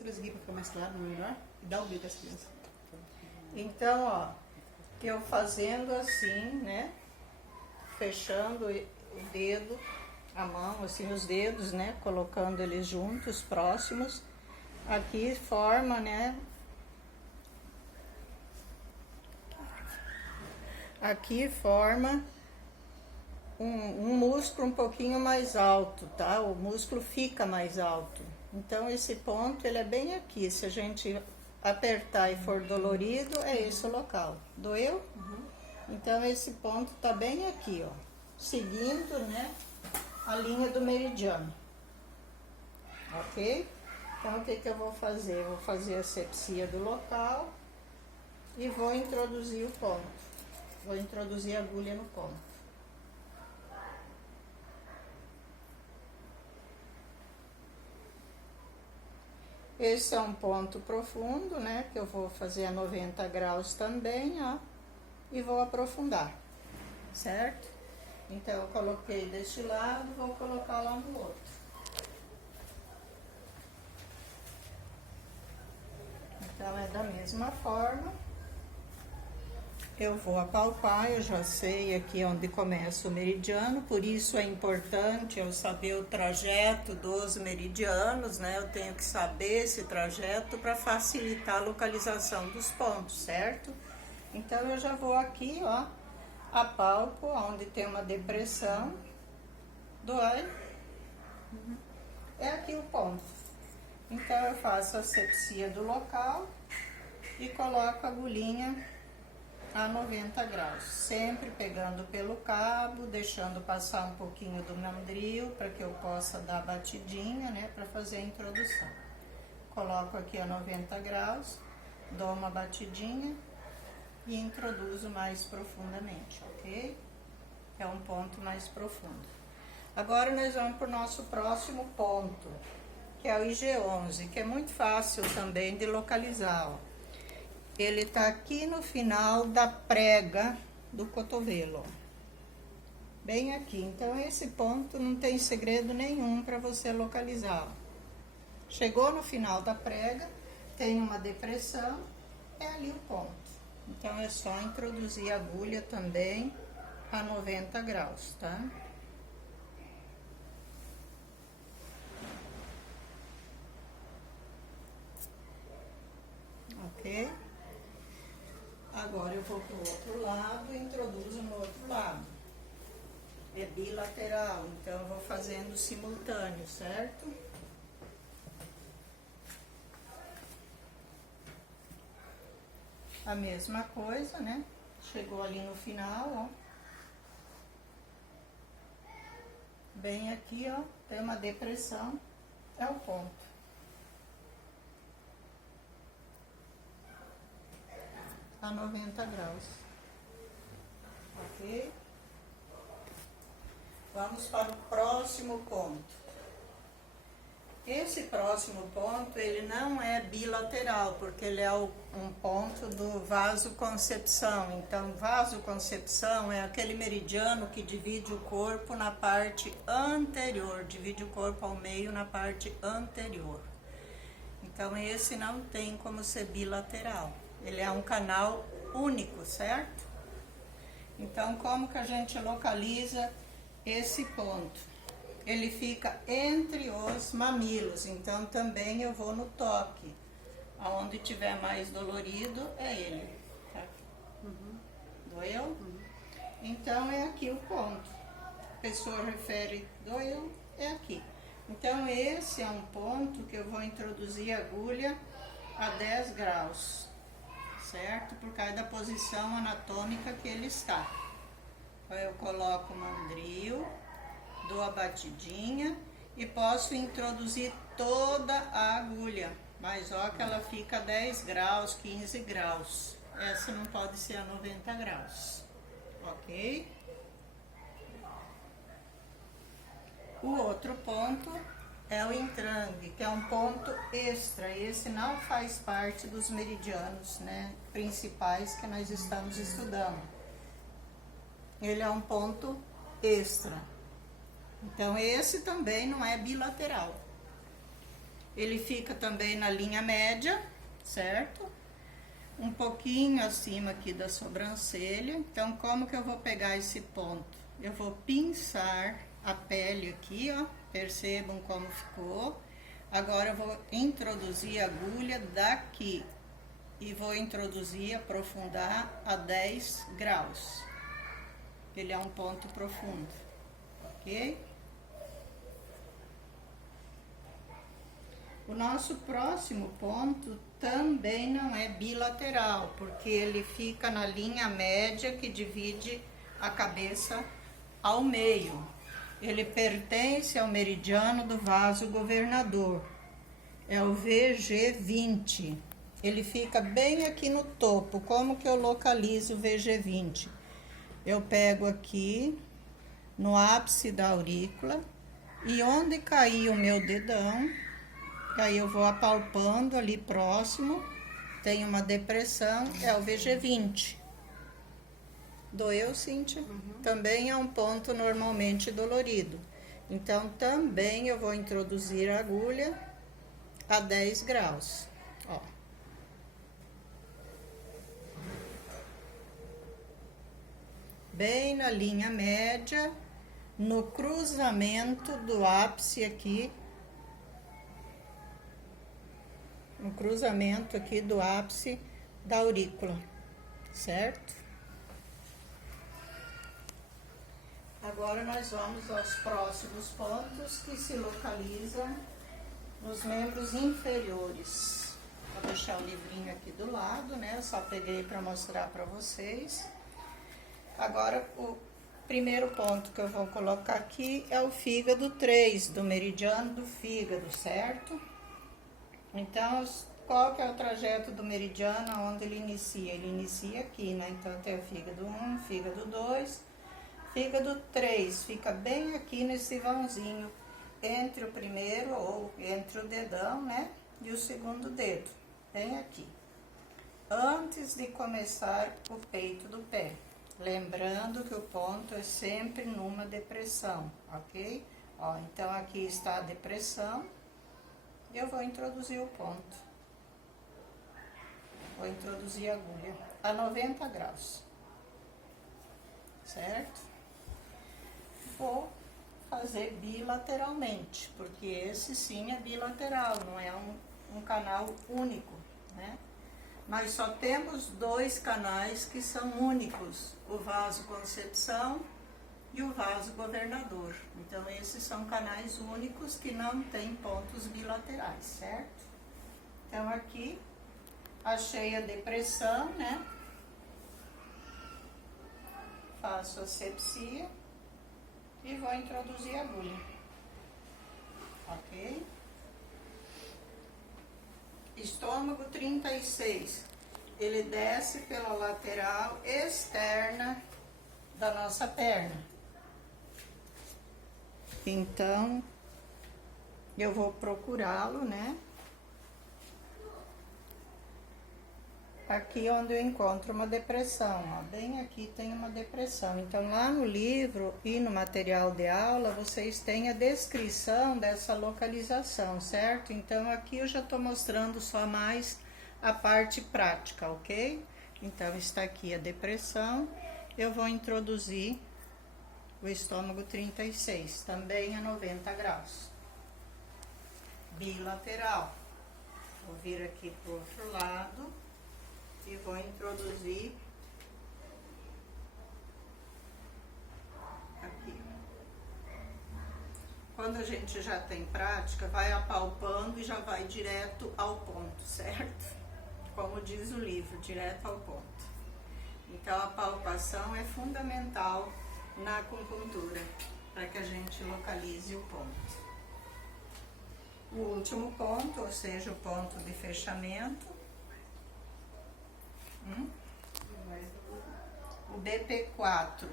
três aqui pra ficar mais claro, melhor. E dá o brilho das crianças. Então, ó, eu fazendo assim, né? Fechando o dedo, a mão, assim, os dedos, né? Colocando eles juntos, próximos. Aqui forma, né? Aqui forma um músculo um pouquinho mais alto, tá? O músculo fica mais alto. Então, esse ponto, ele é bem aqui. Se a gente apertar e for dolorido, é esse o local. Doeu? Então, esse ponto tá bem aqui, ó. Seguindo, né, a linha do meridiano. Ok? Então, o que que eu vou fazer? Eu vou fazer a asepsia do local e vou introduzir o ponto. Vou introduzir a agulha no ponto. Esse é um ponto profundo, né? Que eu vou fazer a 90 graus também, ó. E vou aprofundar, certo? Então, eu coloquei deste lado, vou colocar lá no outro. Então, é da mesma forma. Eu vou apalpar, eu já sei aqui onde começa o meridiano, por isso é importante eu saber o trajeto dos meridianos, né? Eu tenho que saber esse trajeto para facilitar a localização dos pontos, certo? Então, eu já vou aqui, ó, apalpo, onde tem uma depressão, dói, é aqui o ponto. Então, eu faço a asepsia do local e coloco a agulhinha a 90 graus, sempre pegando pelo cabo, deixando passar um pouquinho do mandril para que eu possa dar a batidinha, né, para fazer a introdução. Coloco aqui a 90 graus, dou uma batidinha e introduzo mais profundamente, ok? É um ponto mais profundo. Agora nós vamos para o nosso próximo ponto, que é o IG11, que é muito fácil também de localizar, ó. Ele tá aqui no final da prega do cotovelo, ó. Bem aqui. Então, esse ponto não tem segredo nenhum para você localizar, ó. Chegou no final da prega, tem uma depressão, é ali o ponto. Então, é só introduzir a agulha também a 90 graus, tá? Ok? Agora eu vou para o outro lado e introduzo no outro lado. É bilateral, então eu vou fazendo simultâneo, certo? A mesma coisa, né? Chegou ali no final, ó. Bem aqui, ó, tem uma depressão, é o ponto. A 90 graus. Ok? Vamos para o próximo ponto. Esse próximo ponto, ele não é bilateral, porque ele é um ponto do vasoconcepção. Então, vasoconcepção é aquele meridiano que divide o corpo na parte anterior, divide o corpo ao meio na parte anterior. Então, esse não tem como ser bilateral. Ele é um canal único, certo? Então, como que a gente localiza esse ponto? Ele fica entre os mamilos, então também eu vou no toque. Aonde tiver mais dolorido, é ele. Tá? Doeu? Então, é aqui o ponto. A pessoa refere, doeu, é aqui. Então, esse é um ponto que eu vou introduzir a agulha a 10 graus. Certo? Por causa da posição anatômica que ele está. Então, eu coloco o mandril, dou a batidinha e posso introduzir toda a agulha. Mas ó que ela fica a 10 graus, 15 graus. Essa não pode ser a 90 graus. Ok? O outro ponto é o entrangue, que é um ponto extra. Esse não faz parte dos meridianos, né, principais que nós estamos estudando. Ele é um ponto extra. Então, esse também não é bilateral. ele fica também na linha média, certo? Um pouquinho acima aqui da sobrancelha. Então, como que eu vou pegar esse ponto? Eu vou pinçar a pele aqui, ó, percebam como ficou. Agora eu vou introduzir a agulha daqui e vou introduzir, aprofundar a 10 graus. Ele é um ponto profundo, ok? O nosso próximo ponto também não é bilateral, porque ele fica na linha média que divide a cabeça ao meio. Ele pertence ao meridiano do vaso governador. É o VG20. Ele fica bem aqui no topo. Como que eu localizo o VG20? Eu pego aqui no ápice da aurícula e onde cair o meu dedão, aí eu vou apalpando ali próximo, tem uma depressão, é o VG20. Doeu, Cíntia? Também é um ponto normalmente dolorido. Então, também eu vou introduzir a agulha a 10 graus. Ó. Bem na linha média, no cruzamento do ápice aqui, no cruzamento aqui do ápice da aurícula, certo? Agora nós vamos aos próximos pontos que se localizam nos membros inferiores. Vou deixar o livrinho aqui do lado, né? Eu só peguei para mostrar para vocês. Agora, o primeiro ponto que eu vou colocar aqui é o fígado 3, do meridiano do fígado, certo? Então, qual que é o trajeto do meridiano onde ele inicia? Ele inicia aqui, né? Então, tem o fígado 1, fígado 2, fígado 3. Fica bem aqui nesse vãozinho, entre o primeiro, ou entre o dedão, né? E o segundo dedo, bem aqui. Antes de começar o peito do pé. Lembrando que o ponto é sempre numa depressão, ok? Ó, então, aqui está a depressão. Eu vou introduzir o ponto. Vou introduzir a agulha a 90 graus. Certo? Vou fazer bilateralmente, porque esse sim é bilateral, não é um canal único, né? Nós só temos 2 canais que são únicos, o vaso concepção e o vaso governador. Então, esses são canais únicos que não têm pontos bilaterais, certo? Então, aqui, achei a depressão, né? Faço a asepsia e vou introduzir a agulha. Ok? Estômago 36. Ele desce pela lateral externa da nossa perna. Então, eu vou procurá-lo, né? Aqui onde eu encontro uma depressão, ó, bem aqui tem uma depressão. Então, lá no livro e no material de aula, vocês têm a descrição dessa localização, certo? Então, aqui eu já estou mostrando só mais a parte prática, ok? Então, está aqui a depressão. Eu vou introduzir o estômago 36, também a 90 graus. Bilateral. Vou vir aqui pro outro lado e vou introduzir aqui. Quando a gente já tem prática, vai apalpando e já vai direto ao ponto, certo? Como diz o livro, direto ao ponto. Então, a palpação é fundamental na acupuntura, para que a gente localize o ponto. O último ponto, ou seja, o ponto de fechamento, o BP4.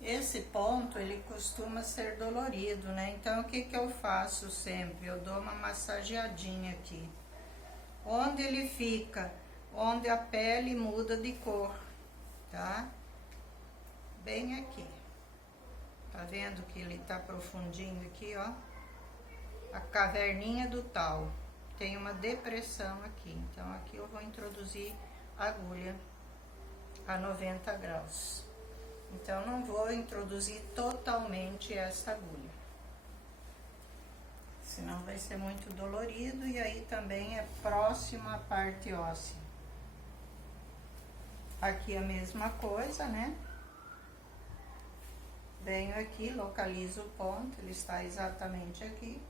Esse ponto, ele costuma ser dolorido, né? Então, o que que eu faço sempre? Eu dou uma massageadinha aqui. Onde ele fica? Onde a pele muda de cor, tá? Bem aqui. Tá vendo que ele tá profundinho aqui, ó? a caverninha do tal. Tem uma depressão aqui, então aqui eu vou introduzir a agulha a 90 graus. Então, não vou introduzir totalmente essa agulha, senão vai ser muito dolorido e aí também é próximo à parte óssea. Aqui a mesma coisa, né? Venho aqui, localizo o ponto, ele está exatamente aqui.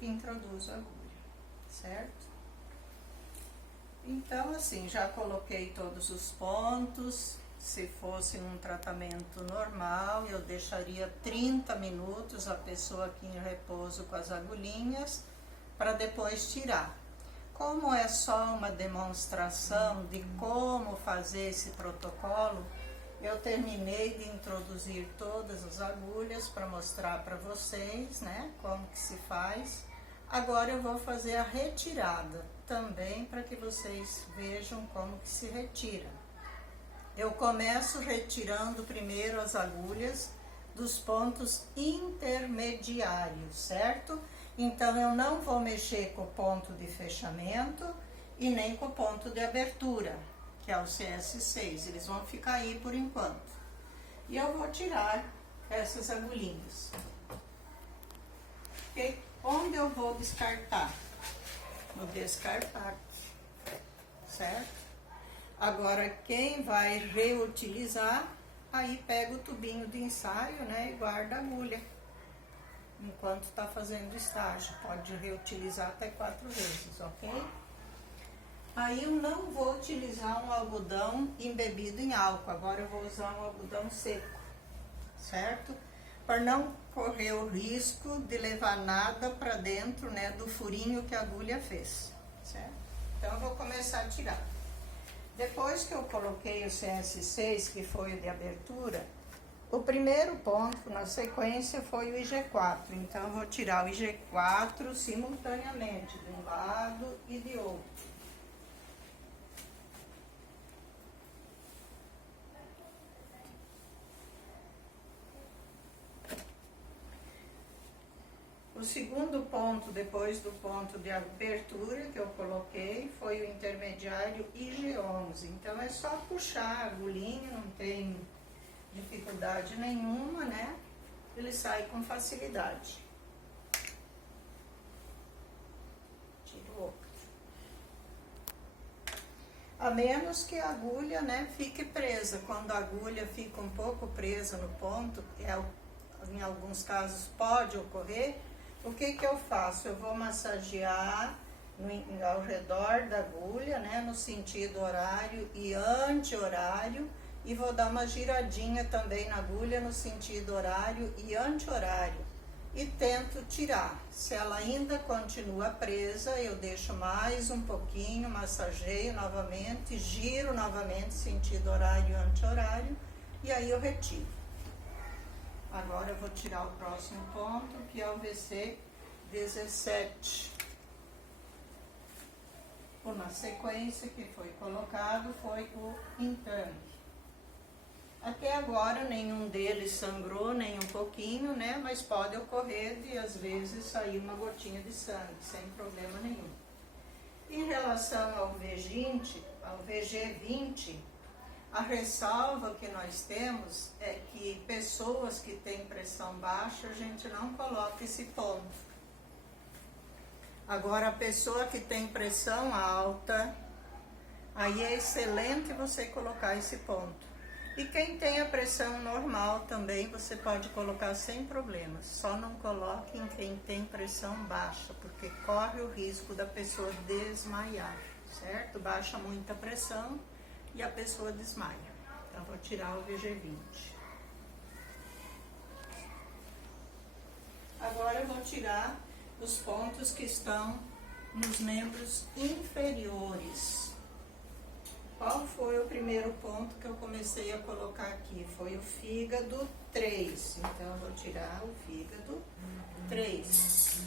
Introduzo a agulha, certo? Então, assim, já coloquei todos os pontos. Se fosse um tratamento normal, eu deixaria 30 minutos a pessoa aqui em repouso com as agulhinhas, para depois tirar. Como é só uma demonstração de como fazer esse protocolo, eu terminei de introduzir todas as agulhas para mostrar para vocês, né, como que se faz. Agora eu vou fazer a retirada também para que vocês vejam como que se retira. Eu começo retirando primeiro as agulhas dos pontos intermediários, certo? Então eu não vou mexer com o ponto de fechamento e nem com o ponto de abertura, que é o CS6, eles vão ficar aí por enquanto. E eu vou tirar essas agulhinhas. Ok? Onde eu vou descartar? Vou descartar, certo? Agora, quem vai reutilizar, aí pega o tubinho de ensaio, né, e guarda a agulha, enquanto está fazendo estágio. Pode reutilizar até 4 vezes, ok? Aí eu não vou utilizar um algodão embebido em álcool, agora eu vou usar um algodão seco, certo? Para não correr o risco de levar nada para dentro, né, do furinho que a agulha fez, certo? Então eu vou começar a tirar. Depois que eu coloquei o CS6, que foi o de abertura, o primeiro ponto na sequência foi o IG4, então eu vou tirar o IG4 simultaneamente, de um lado e de outro. O segundo ponto, depois do ponto de abertura que eu coloquei, foi o intermediário IG11. Então, é só puxar a agulhinha, não tem dificuldade nenhuma, né? Ele sai com facilidade. Tiro o outro. A menos que a agulha, né, fique presa. Quando a agulha fica um pouco presa no ponto, em alguns casos pode ocorrer, o que que eu faço? Eu vou massagear ao redor da agulha, né, no sentido horário e anti-horário, e vou dar uma giradinha também na agulha no sentido horário e anti-horário, e tento tirar. Se ela ainda continua presa, eu deixo mais um pouquinho, massageio novamente, giro novamente sentido horário e anti-horário, e aí eu retiro. Agora eu vou tirar o próximo ponto, que é o VC 17. Na sequência que foi colocado foi o entanque. Até agora nenhum deles sangrou nem um pouquinho, né? Mas pode ocorrer de às vezes sair uma gotinha de sangue, sem problema nenhum. Em relação ao VG20, a ressalva que nós temos é que pessoas que têm pressão baixa, a gente não coloca esse ponto. Agora, a pessoa que tem pressão alta, aí é excelente você colocar esse ponto. E quem tem a pressão normal também, você pode colocar sem problemas. Só não coloque em quem tem pressão baixa, porque corre o risco da pessoa desmaiar, certo? Baixa muita pressão e a pessoa desmaia. Então, vou tirar o VG20. Agora, eu vou tirar os pontos que estão nos membros inferiores. Qual foi o primeiro ponto que eu comecei a colocar aqui? Foi o fígado 3. Então, eu vou tirar o fígado 3.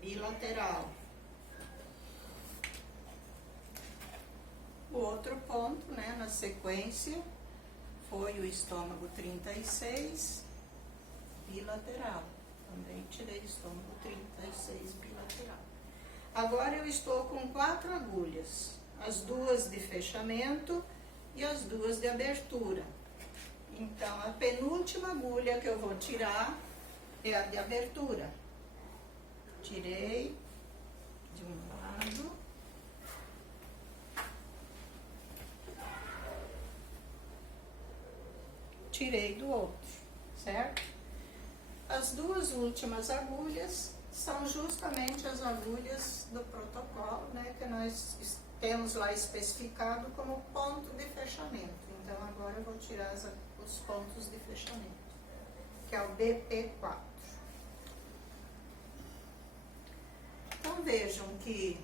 Bilateral. O outro ponto, né, na sequência, foi o estômago 36, bilateral. Também tirei estômago 36 bilateral. Agora eu estou com 4 agulhas, as 2 de fechamento e as 2 de abertura. Então, a penúltima agulha que eu vou tirar é a de abertura. Tirei de um lado. Tirei do outro, certo? As 2 últimas agulhas são justamente as agulhas do protocolo, né? Que nós temos lá especificado como ponto de fechamento. Então, agora eu vou tirar os pontos de fechamento, que é o BP4. Então, vejam que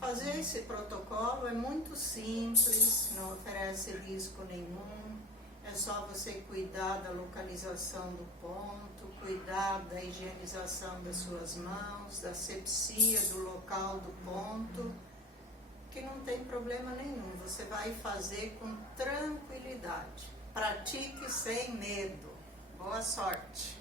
fazer esse protocolo é muito simples, não oferece risco nenhum, é só você cuidar da localização do ponto, cuidar da higienização das suas mãos, da asepsia do local do ponto, que não tem problema nenhum, você vai fazer com tranquilidade. Pratique sem medo. Boa sorte!